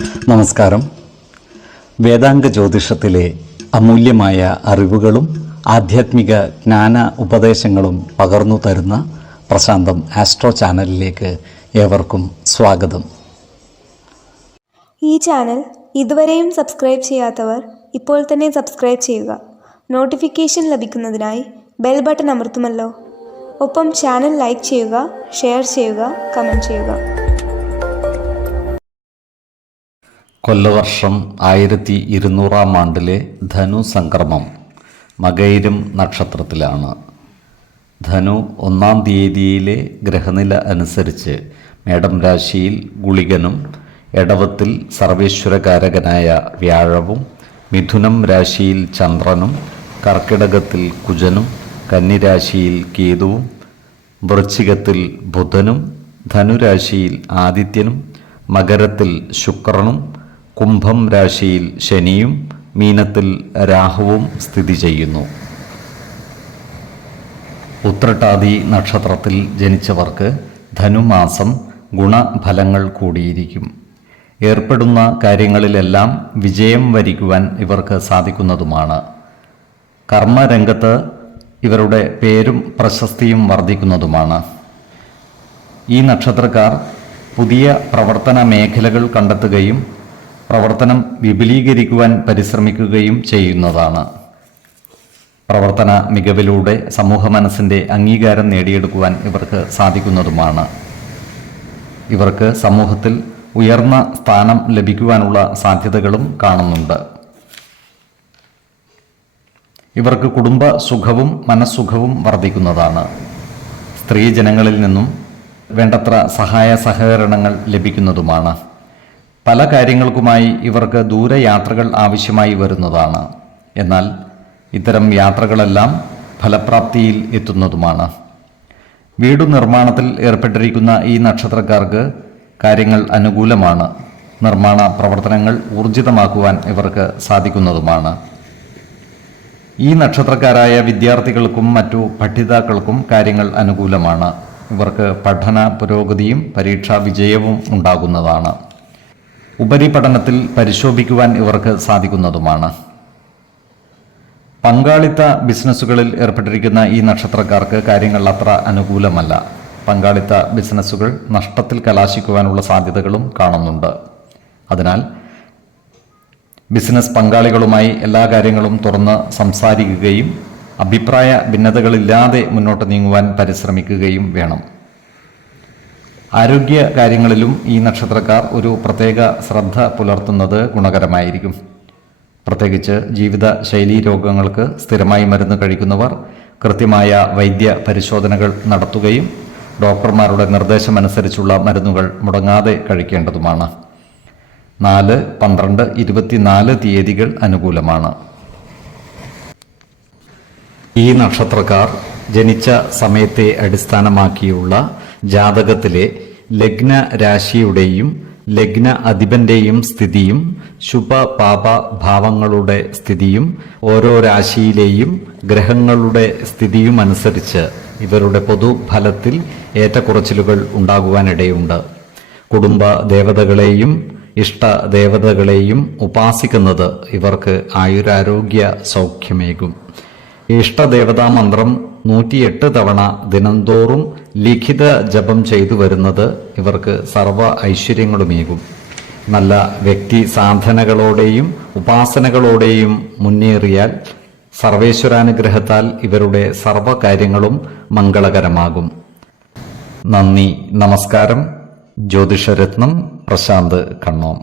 നമസ്കാരം. വേദാംഗ ജ്യോതിഷത്തിലെ അമൂല്യമായ അറിവുകളും ആധ്യാത്മിക ജ്ഞാന ഉപദേശങ്ങളും പകർന്നു തരുന്ന പ്രശാന്തം ആസ്ട്രോ ചാനലിലേക്ക് ഏവർക്കും സ്വാഗതം. ഈ ചാനൽ ഇതുവരെയും സബ്സ്ക്രൈബ് ചെയ്യാത്തവർ ഇപ്പോൾ തന്നെ സബ്സ്ക്രൈബ് ചെയ്യുക. നോട്ടിഫിക്കേഷൻ ലഭിക്കുന്നതിനായി ബെൽ ബട്ടൺ അമർത്തുമല്ലോ. ഒപ്പം ചാനൽ ലൈക്ക് ചെയ്യുക, ഷെയർ ചെയ്യുക, കമൻറ്റ് ചെയ്യുക. കൊല്ലവർഷം 1200 ധനു സംക്രമം മകയിരം നക്ഷത്രത്തിലാണ്. ധനു 1-ാം തീയതിയിലെ ഗ്രഹനില അനുസരിച്ച് മേടം രാശിയിൽ ഗുളികനും, എടവത്തിൽ സർവേശ്വരകാരകനായ വ്യാഴവും, മിഥുനം രാശിയിൽ ചന്ദ്രനും, കർക്കിടകത്തിൽ കുജനും, കന്നിരാശിയിൽ കേതുവും, വൃശ്ചികത്തിൽ ബുധനും, ധനുരാശിയിൽ ആദിത്യനും, മകരത്തിൽ ശുക്രനും, കുംഭം രാശിയിൽ ശനിയും, മീനത്തിൽ രാഹുവും സ്ഥിതി ചെയ്യുന്നു. ഉത്രട്ടാതി നക്ഷത്രത്തിൽ ജനിച്ചവർക്ക് ധനുമാസം ഗുണഫലങ്ങൾ കൂടിയിരിക്കും. ഏർപ്പെടുന്ന കാര്യങ്ങളിലെല്ലാം വിജയം വരിക്കുവാൻ ഇവർക്ക് സാധിക്കുന്നതുമാണ്. കർമ്മരംഗത്ത് ഇവരുടെ പേരും പ്രശസ്തിയും വർദ്ധിക്കുന്നതുമാണ്. ഈ നക്ഷത്രക്കാർ പുതിയ പ്രവർത്തന മേഖലകൾ കണ്ടെത്തുകയും പ്രവർത്തനം വിപുലീകരിക്കുവാൻ പരിശ്രമിക്കുകയും ചെയ്യുന്നതാണ്. പ്രവർത്തന മികവിലൂടെ സമൂഹ മനസ്സിൻ്റെ അംഗീകാരം നേടിയെടുക്കുവാൻ ഇവർക്ക് സാധിക്കുന്നതുമാണ്. ഇവർക്ക് സമൂഹത്തിൽ ഉയർന്ന സ്ഥാനം ലഭിക്കുവാനുള്ള സാധ്യതകളും കാണുന്നുണ്ട്. ഇവർക്ക് കുടുംബ സുഖവും മനസ്സുഖവും വർദ്ധിക്കുന്നതാണ്. സ്ത്രീജനങ്ങളിൽ നിന്നും വേണ്ടത്ര സഹായ സഹകരണങ്ങൾ ലഭിക്കുന്നതുമാണ്. പല കാര്യങ്ങൾക്കുമായി ഇവർക്ക് ദൂരയാത്രകൾ ആവശ്യമായി വരുന്നതാണ്. എന്നാൽ ഇത്തരം യാത്രകളെല്ലാം ഫലപ്രാപ്തിയിൽ എത്തുന്നതുമാണ്. വീടു നിർമ്മാണത്തിൽ ഏർപ്പെട്ടിരിക്കുന്ന ഈ നക്ഷത്രക്കാർക്ക് കാര്യങ്ങൾ അനുകൂലമാണ്. നിർമ്മാണ പ്രവർത്തനങ്ങൾ ഊർജിതമാക്കുവാൻ ഇവർക്ക് സാധിക്കുന്നതുമാണ്. ഈ നക്ഷത്രക്കാരായ വിദ്യാർത്ഥികൾക്കും മറ്റു പഠിതാക്കൾക്കും കാര്യങ്ങൾ അനുകൂലമാണ്. ഇവർക്ക് പഠന പുരോഗതിയും പരീക്ഷാ വിജയവും ഉണ്ടാകുന്നതാണ്. ഉപരിപഠനത്തിൽ പരിശോഭിക്കുവാൻ ഇവർക്ക് സാധിക്കുന്നതുമാണ്. പങ്കാളിത്ത ബിസിനസ്സുകളിൽ ഏർപ്പെട്ടിരിക്കുന്ന ഈ നക്ഷത്രക്കാർക്ക് കാര്യങ്ങൾ അത്ര അനുകൂലമല്ല. പങ്കാളിത്ത ബിസിനസ്സുകൾ നഷ്ടത്തിൽ കലാശിക്കുവാനുള്ള സാധ്യതകളും കാണുന്നുണ്ട്. അതിനാൽ ബിസിനസ് പങ്കാളികളുമായി എല്ലാ കാര്യങ്ങളും തുറന്ന് സംസാരിക്കുകയും അഭിപ്രായ ഭിന്നതകളില്ലാതെ മുന്നോട്ട് നീങ്ങുവാൻ പരിശ്രമിക്കുകയും വേണം. ആരോഗ്യ കാര്യങ്ങളിലും ഈ നക്ഷത്രക്കാർ ഒരു പ്രത്യേക ശ്രദ്ധ പുലർത്തുന്നത് ഗുണകരമായിരിക്കും. പ്രത്യേകിച്ച് ജീവിത ശൈലീ രോഗങ്ങൾക്ക് സ്ഥിരമായി മരുന്ന് കഴിക്കുന്നവർ കൃത്യമായ വൈദ്യ പരിശോധനകൾ നടത്തുകയും ഡോക്ടർമാരുടെ നിർദ്ദേശമനുസരിച്ചുള്ള മരുന്നുകൾ മുടങ്ങാതെ കഴിക്കേണ്ടതുമാണ്. 4, 12, 24 തീയതികൾ അനുകൂലമാണ്. ഈ നക്ഷത്രക്കാർ ജനിച്ച സമയത്തെ അടിസ്ഥാനമാക്കിയുള്ള ജാതകത്തിലെ ലഗ്ന രാശിയുടെയും ലഗ്ന അധിപന്റെയും സ്ഥിതിയും ശുഭ പാപ ഭാവങ്ങളുടെ സ്ഥിതിയും ഓരോ രാശിയിലെയും ഗ്രഹങ്ങളുടെ സ്ഥിതിയും അനുസരിച്ച് ഇവരുടെ പൊതുഫലത്തിൽ ഏറ്റക്കുറച്ചിലുകൾ ഉണ്ടാകുവാനിടയുണ്ട്. കുടുംബ ദേവതകളെയും ഇഷ്ട ദേവതകളെയും ഉപാസിക്കുന്നത് ഇവർക്ക് ആയുരാരോഗ്യ സൗഖ്യമേകും. ഇഷ്ടദേവതാ മന്ത്രം 108 തവണ ദിനംതോറും ലിഖിത ജപം ചെയ്തു വരുന്നത് ഇവർക്ക് സർവ്വ ഐശ്വര്യങ്ങളുമേകും. നല്ല വ്യക്തി സാധനകളോടെയും ഉപാസനകളോടെയും മുന്നേറിയാൽ സർവേശ്വരാനുഗ്രഹത്താൽ ഇവരുടെ സർവ്വകാര്യങ്ങളും മംഗളകരമാകും. നന്ദി, നമസ്കാരം. ജ്യോതിഷരത്നം പ്രശാന്ത് കണ്ണോം.